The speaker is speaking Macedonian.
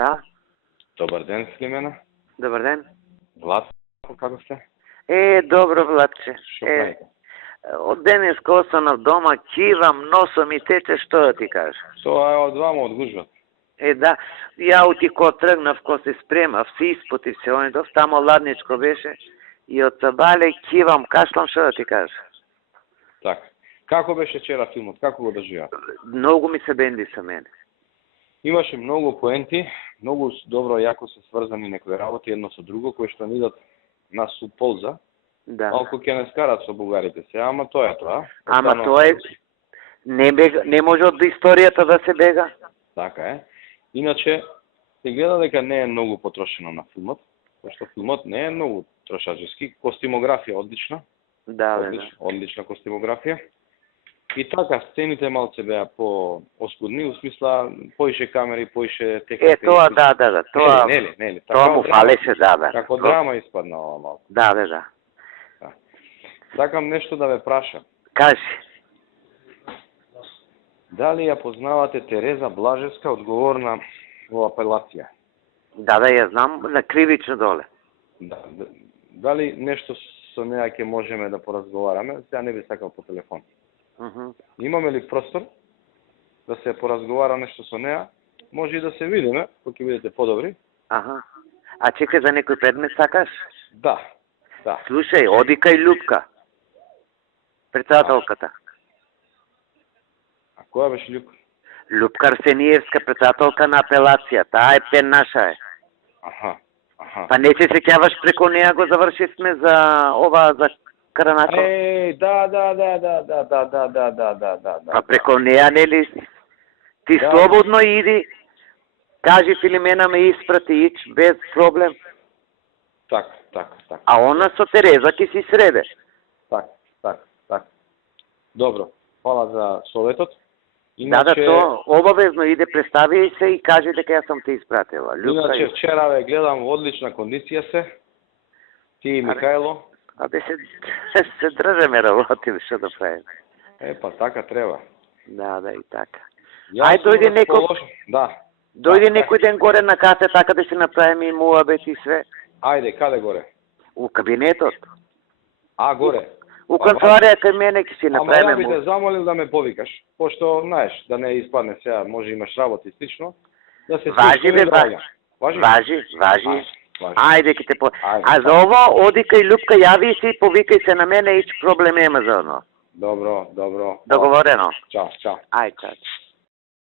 Да? Добар ден, Слимена. Добар ден. Влад, како сте? Добро, Владче. Што правите? Од денеска останав дома, кивам, носом ми тече, што да ти кажа. Тоа е од вама од гужват. Да, ја утико тргнав, ко се спремав, се испотив се онидов, тамо ладничко беше, и од табале кивам, кашлам, што да ти кажа. Така. Како беше вчера филмот? Како го доживеа? Многу ми се бенди со мене. Имаше многу поенти, многу добро јако се сврзани некои работи едно со друго, кои што ни идат нас у полза. Да. Малку ќе не скарат со бугарите се, ама тоа е тоа. Ама тоа е, не може од историјата да се бега. Така е. Иначе, се гледа дека не е многу потрошено на филмот, пошто филмот не е многу трошачески, костимографија одлична. Да. Одлична костимографија. И така, сцените малце беа по-оскудни, у смисла, поише камери, поише техника. Тоа, да, тоа... Нели. Тоа му фалеше, да. Како драма испадна ова малко. Да. Сакам нешто да ве прашам. Кажи. Дали ја познавате Тереза Блажевска, одговорна во апелација? Да, ја знам, на кривично доле. Дали нешто со неја ќе можеме да поразговараме? Сега не би сакал по телефон. Имаме ли простор да се поразговара нешто со неја? Може и да се видиме, кога ќе бидете подобри. А чекай, за некој предмет сакаш? Да. Слушај, оди кај Любка, председателката. А која беше Любка? Любка Арсениевска, председателка на апелација. Таа е пен наша е. Аха. Па не се сеќаваш, преко неја го завршивме за ова, за Каранако? Да. А преко неја, нели? Ти слободно иди, кажи Филимена ме испрати ич, без проблем. Така. А она со Тереза ќе си среде. Така. Добро, фала за советот. Да, то обавезно иде, представи се и кажи дека ја сум те испратила. Иначе вчера ве гледам во одлична кондиција се. Ти и Михајло. Се држеме, работим, што да правим. Па така треба. Да, и така. Ајде дојде некој. Да. Дојде некој ден горе на кафе, така да се направиме и муабет и све. Ајде, каде горе? У кабинетот. Горе? У канцеларија кај мене ќе си направиме. Ама ја би те замолил да ме повикаш, пошто, знаеш, да не испадне сега, може имаш работа и слично. Да се Важи. Ајде ќе те А за ово, оди кај Любка, јави се и повикај се на мене, ич проблем нема за оно. Добро. Договорено. Чао. Ајде, чао.